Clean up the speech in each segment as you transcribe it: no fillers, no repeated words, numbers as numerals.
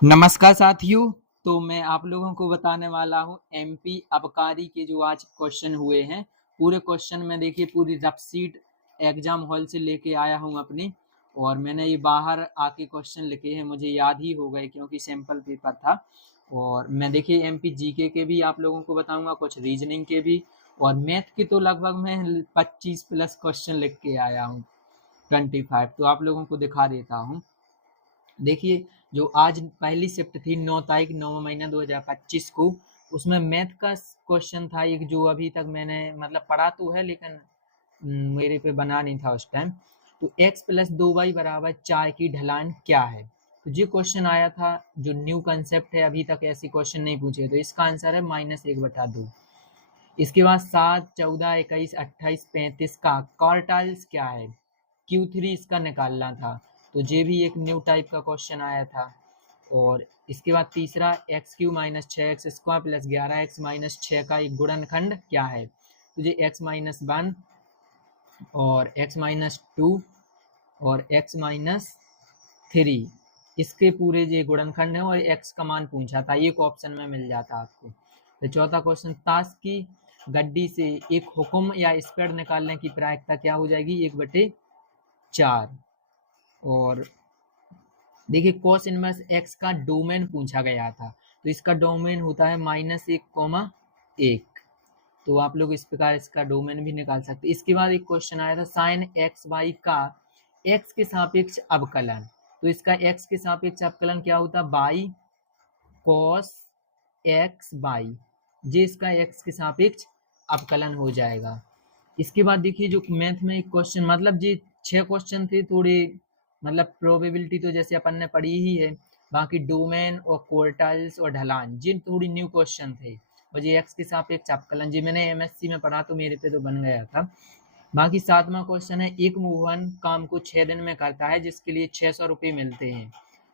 नमस्कार साथियों। तो मैं आप लोगों को बताने वाला हूँ एमपी आबकारी के जो आज क्वेश्चन हुए हैं। पूरे क्वेश्चन में देखिए पूरी रफ शीट एग्जाम हॉल से लेके आया हूँ अपने, और मैंने ये बाहर आके क्वेश्चन लिखे हैं, मुझे याद ही हो गए क्योंकि सैंपल पेपर था। और मैं देखिए एमपी जीके के भी आप लोगों को बताऊंगा, कुछ रीजनिंग के भी, और मैथ के तो लगभग मैं 25 प्लस क्वेश्चन लिख के आया हूँ, 25। तो आप लोगों को दिखा देता हूँ। देखिए, जो आज पहली शिफ्ट थी 9 तारीख 9वां महीना 2025 को, उसमें मैथ का क्वेश्चन था एक, जो अभी तक मैंने मतलब पढ़ा तो है लेकिन मेरे पे बना नहीं था उस टाइम। तो x प्लस 2y बराबर 4 की ढलान क्या है। तो ये क्वेश्चन आया था, जो न्यू कंसेप्ट है, अभी तक ऐसी क्वेश्चन नहीं पूछे। तो इसका आंसर है -1/2। इसके बाद 7, 14, 21, 28, 35 का क्वार्टाइल्स क्या है। Q3 इसका निकालना था। तो ये भी एक न्यू टाइप का क्वेश्चन आया था। और इसके बाद तीसरा, x³ minus 6x² plus 11x minus 6 का एक गुणनखंड क्या है। तो ये x-1 और x-2 और x-3, इसके पूरे ये गुणनखंड है, और x का मान पूछा था, एक ऑप्शन में मिल जाता आपको। तो चौथा क्वेश्चन, ताश की गड्डी से एक हुक्म या स्पीड निकालने की प्रायिकता क्या हो जाएगी, 1/4। और देखिए cos इनवर्स x का डोमेन पूछा गया था, तो इसका डोमेन होता है -1, 1। तो आप लोग इस प्रकार इसका डोमेन भी निकाल सकते हैं। इसके बाद एक क्वेश्चन आया था, साइन एक्स वाई का x के सापेक्ष अवकलन। तो इसका x के सापेक्ष अवकलन क्या होता है, बाई cos x बाई, ये इसका x के सापेक्ष अवकलन हो जाएगा। इसके बाद देखिए जो मैथ में एक क्वेश्चन, मतलब ये 6 क्वेश्चन थे, थोड़े मतलब प्रोबेबिलिटी तो जैसे अपन ने पढ़ी ही है, बाकी डोमेन और क्वार्टाइल्स और ढलान जिन थोड़ी न्यू क्वेश्चन थे। और ये एक्स के सापेक्ष अवकलन जी मैंने एमएससी में पढ़ा, तो मेरे पे तो बन गया था। बाकी 7वां क्वेश्चन है, एक मोहन काम को 6 दिन में करता है जिसके लिए 600 रुपये मिलते हैं।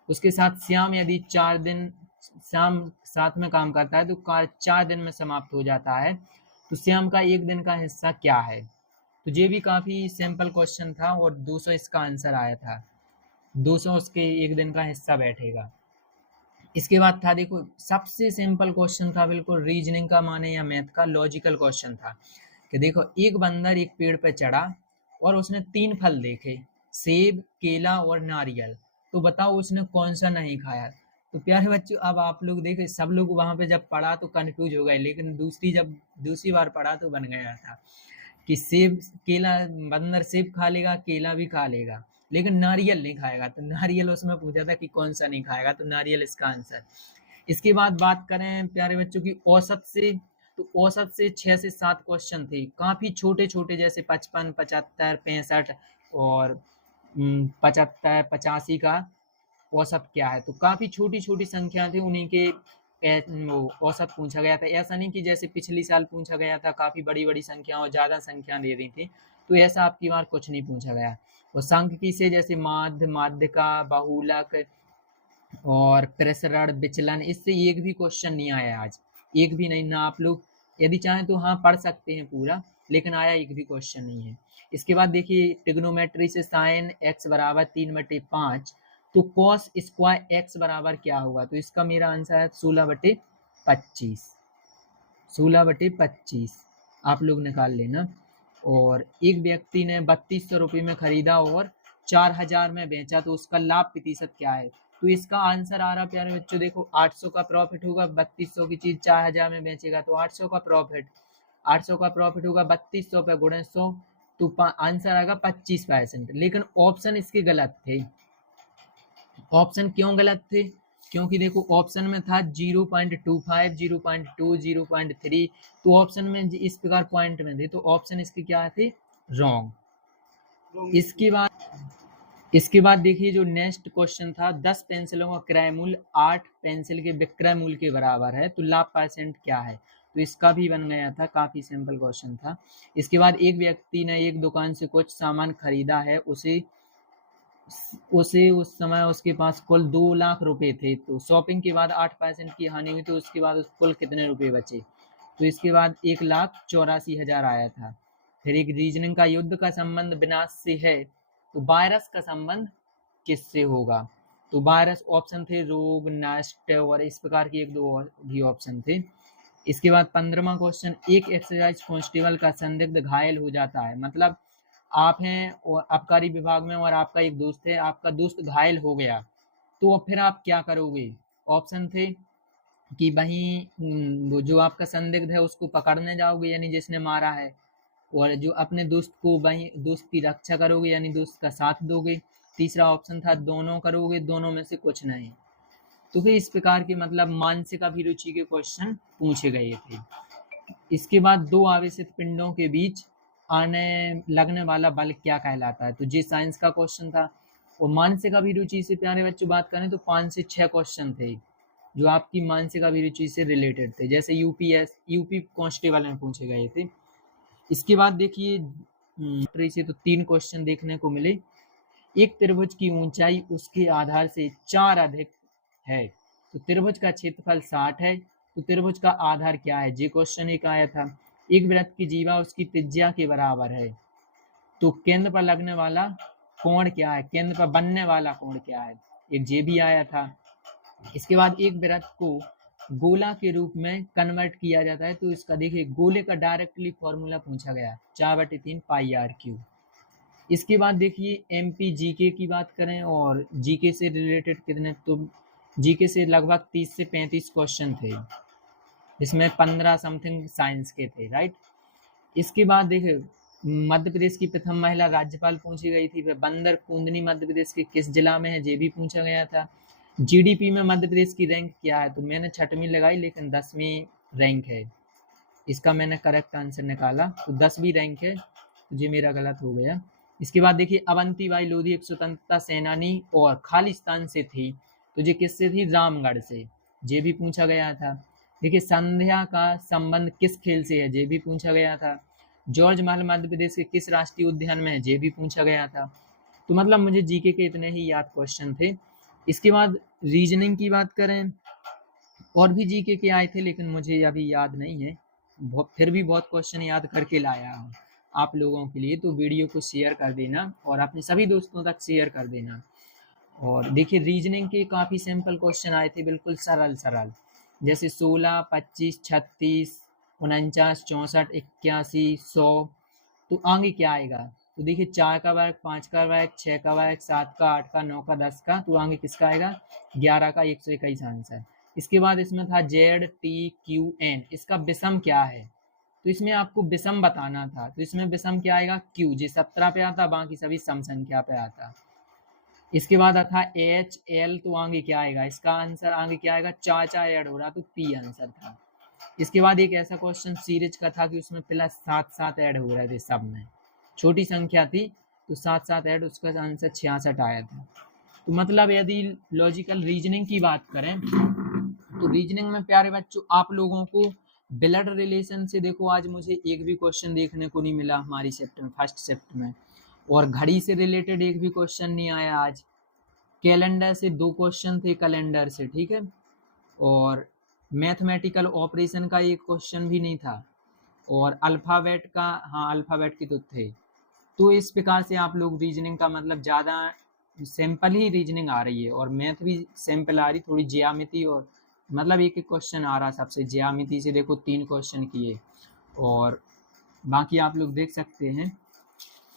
उसके साथ श्याम यदि 4 दिन श्याम साथ में काम करता है तो कार्य 4 दिन में समाप्त हो जाता है। तो श्याम का एक दिन का हिस्सा क्या है। तो ये भी काफी सिंपल क्वेश्चन था, और 200 इसका आंसर आया था। 200 उसके एक दिन का हिस्सा बैठेगा। इसके बाद था, देखो सबसे सिंपल क्वेश्चन था, बिल्कुल रीजनिंग का माने या मैथ का लॉजिकल क्वेश्चन था, कि देखो एक बंदर एक पेड़ पर चढ़ा और उसने 3 फल देखे, सेब, केला और नारियल। तो बताओ उसने कौन सा नहीं खाया। तो प्यारे बच्चों, अब आप लोग देखो, सब लोग वहां पे जब पढ़ा तो कंफ्यूज हो गए, लेकिन दूसरी बार पढ़ा तो बन गया था कि सेब, केला, बंदर सेब खा लेगा, केला भी खा लेगा, लेकिन नारियल नहीं खाएगा। तो नारियल उसमें पूछा था कि कौन सा नहीं खाएगा, तो नारियल इसका आंसर। इसके बाद बात करें प्यारे बच्चों की औसत से, तो औसत से 6 से 7 क्वेश्चन थे, काफी छोटे छोटे, जैसे 55, 75, 65 और 75, 85 का औसत क्या है। तो काफी छोटी छोटी संख्या थी, उन्हीं के वो औसत पूछा गया था। ऐसा नहीं कि जैसे पिछली साल पूछा गया था काफी बड़ी बड़ी संख्या और ज्यादा संख्या दे रही थी, तो ऐसा आपकी बार कुछ नहीं पूछा गया। और सांख्यिकी से जैसे माध्य, माध्यिका, बहुलक और प्रसरण, विचलन, इससे एक भी क्वेश्चन नहीं आया आज, एक भी नहीं। ना आप लोग यदि चाहें तो हाँ पढ़ सकते हैं पूरा, लेकिन आया एक भी क्वेश्चन नहीं है। इसके बाद देखिए ट्रिग्नोमेट्री से साइन x बराबर 3/5, तो कॉस स्क्वायर x बराबर क्या होगा। तो इसका मेरा आंसर है 16/25, 16/25 आप लोग निकाल लेना। और एक व्यक्ति ने 3200 रुपये में खरीदा और 4000 में बेचा, तो उसका लाभ प्रतिशत क्या है। तो इसका आंसर आ रहा प्यारे बच्चों, देखो 800 का प्रॉफिट होगा, 3200 की चीज 4000 में बेचेगा तो 800 का प्रॉफिट, 800 का प्रॉफिट होगा 3200 पे गुणे 100, तो आंसर आएगा 25%। लेकिन ऑप्शन इसके गलत थे। ऑप्शन क्यों गलत थे, क्योंकि देखो ऑप्शन में था 0.25, 0.2, 0.3, तो ऑप्शन में इस प्रकार पॉइंट में थे, तो ऑप्शन इसके क्या थे, रॉन्ग। इसके बाद देखिए जो नेक्स्ट क्वेश्चन था, 10 पेंसिलों का क्रय मूल्य 8 पेंसिल के विक्रय मूल्य के बराबर है, तो लाभ परसेंट क्या है। तो इसका भी बन गया था, काफी सिंपल क्वेश्चन था। इसके बाद एक व्यक्ति ने एक दुकान से कुछ सामान खरीदा है, उसे उस समय उसके पास कुल 2 लाख रुपए थे, तो शॉपिंग के बाद 8% की हानि हुई, तो उसके बाद कुल कितने रुपए बचे। तो इसके बाद 1,84,000 आया था। फिर एक रीजनिंग का, युद्ध का संबंध विनाश से है, तो वायरस का संबंध किससे होगा। तो वायरस ऑप्शन थे, रोग, नष्ट और इस प्रकार के 1-2 और भी ऑप्शन थे। इसके बाद 15वां क्वेश्चन, एक एक्साइज कांस्टेबल का संदिग्ध घायल हो जाता है, मतलब आप हैं और आबकारी विभाग में और आपका एक दोस्त है, आपका दोस्त घायल हो गया, तो फिर आप क्या करोगे? ऑप्शन थे कि वहीं वो जो आपका संदिग्ध है उसको पकड़ने जाओगे यानी जिसने मारा है, और जो अपने दोस्त को वहीं दोस्त की रक्षा करोगे यानी दोस्त का साथ दोगे। तीसरा ऑप्शन था दोनों करोगे, दोनों में से कुछ नहीं। तो फिर इस प्रकार के मतलब मानसिक अभिरुचि के क्वेश्चन पूछे गए थे। इसके बाद दो आवेशित पिंडों के बीच आने लगने वाला बल क्या कहलाता है? तो ये साइंस का क्वेश्चन था। और मानसिक अभिरुचि से प्यारे बच्चों बात करें तो 5 से 6 क्वेश्चन थे जो आपकी मानसिक अभिरुचि से रिलेटेड थे, जैसे यूपी कांस्टेबल में पूछे गए थे। इसके बाद देखिए से तो 3 क्वेश्चन देखने को मिले। एक त्रिभुज की ऊंचाई उसके आधार से 4 अधिक है, तो त्रिभुज का क्षेत्रफल 60 है, तो त्रिभुज का आधार क्या है? ये क्वेश्चन एक आया था। एक वृत्त की जीवा उसकी त्रिज्या के बराबर है, तो केंद्र पर लगने वाला कोण क्या है? केंद्र पर बनने वाला कोण क्या है? एक ये भी आया था। इसके बाद एक वृत्त को गोला के रूप में कन्वर्ट किया जाता है, तो इसका देखिए गोले का डायरेक्टली फॉर्मूला पूछा गया 4/3 पाई आर क्यूब। इसके बाद देखिए एमपी जीके की बात करें और जीके से रिलेटेड कितने, तो जीके से लगभग 30 से 35 क्वेश्चन थे, जिसमें 15 समथिंग साइंस के थे, राइट। इसके बाद देखिए मध्य प्रदेश की प्रथम महिला राज्यपाल पूछी गई थी, फिर बंदर कूंदनी मध्य प्रदेश के किस जिला में है, ये भी पूछा गया था। जीडीपी में मध्य प्रदेश की रैंक क्या है? तो मैंने 6वीं लगाई लेकिन 10वीं रैंक है, इसका मैंने करेक्ट आंसर निकाला, तो 10वीं रैंक है, तो ये मेरा गलत हो गया। इसके बाद देखिए अवंतीबाई लोधी एक स्वतंत्रता सेनानी और खालिस्तान से थी, तो ये किससे थी? रामगढ़ से, ये भी पूछा गया था। देखिए संध्या का संबंध किस खेल से है? ये भी पूछा गया था। जॉर्ज महल मध्य प्रदेश के किस राष्ट्रीय उद्यान में है? ये भी पूछा गया था। तो मतलब मुझे जीके के इतने ही याद क्वेश्चन थे। इसके बाद रीजनिंग की बात करें, और भी जीके के आए थे लेकिन मुझे अभी याद नहीं है, फिर भी बहुत क्वेश्चन याद करके लाया हूँ आप लोगों के लिए, तो वीडियो को शेयर कर देना और अपने सभी दोस्तों तक शेयर कर देना। और देखिए रीजनिंग के काफ़ी सिंपल क्वेश्चन आए थे, बिल्कुल सरल सरल, जैसे 16, 25, 36, 49, 64, 81, 100, तो आगे क्या आएगा? तो देखिए 4 का वर्ग, 5 का वर्ग, 6 का वर्ग, 7 का, 8 का, 9 का, 10 का, तो आगे किसका आएगा? 11 का 121 आंसर। इसके बाद इसमें था ZTQN, इसका विषम क्या है? तो इसमें आपको विषम बताना था, तो इसमें विषम क्या आएगा? Q, जी 17 पे आता, बाकी सभी सम संख्या पे आता। इसके बाद था HL, तो आगे क्या आएगा? इसका आंसर आगे क्या आएगा? चाचा ऐड हो रहा, तो P आंसर था। इसके बाद एक ऐसा क्वेश्चन सीरीज का था कि उसमें प्लस 7 ऐड हो रहे थे, सब में छोटी संख्या थी तो 7 ऐड, उसका आंसर 66 आया था। तो मतलब यदि लॉजिकल रीजनिंग की बात करें तो रीजनिंग में प्यारे बच्चों आप लोगों को ब्लड रिलेशन से, देखो आज मुझे एक भी क्वेश्चन देखने को नहीं मिला हमारी शिफ्ट में, फर्स्ट शिफ्ट में, और घड़ी से रिलेटेड एक भी क्वेश्चन नहीं आया आज। कैलेंडर से 2 क्वेश्चन थे, कैलेंडर से, ठीक है, और मैथमेटिकल ऑपरेशन का एक क्वेश्चन भी नहीं था, और अल्फ़ाबेट का, हाँ अल्फ़ाबेट के तो थे। तो इस प्रकार से आप लोग रीजनिंग का मतलब ज़्यादा सिंपल ही रीजनिंग आ रही है, और मैथ भी सिंपल आ रही, थोड़ी ज्यामिति और मतलब एक एक क्वेश्चन आ रहा सबसे। ज्यामिति से देखो 3 क्वेश्चन किए, और बाकी आप लोग देख सकते हैं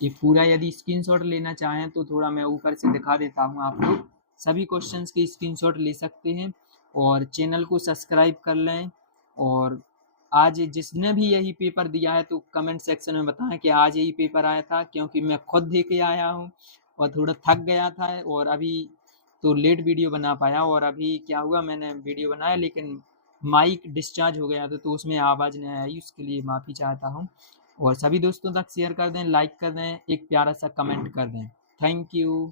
ये पूरा। यदि स्क्रीनशॉट लेना चाहें तो थोड़ा मैं ऊपर से दिखा देता हूँ, आप लोग सभी क्वेश्चंस की स्क्रीनशॉट ले सकते हैं, और चैनल को सब्सक्राइब कर लें। और आज जिसने भी यही पेपर दिया है तो कमेंट सेक्शन में बताएं कि आज यही पेपर आया था, क्योंकि मैं खुद दे के आया हूँ और थोड़ा थक गया था, और अभी तो लेट वीडियो बना पाया। और अभी क्या हुआ, मैंने वीडियो बनाया लेकिन माइक डिस्चार्ज हो गया था, तो उसमें आवाज़ नहीं आई, उसके लिए माफ़ी चाहता हूँ। और सभी दोस्तों तक शेयर कर दें, लाइक कर दें, एक प्यारा सा कमेंट कर दें। Thank you.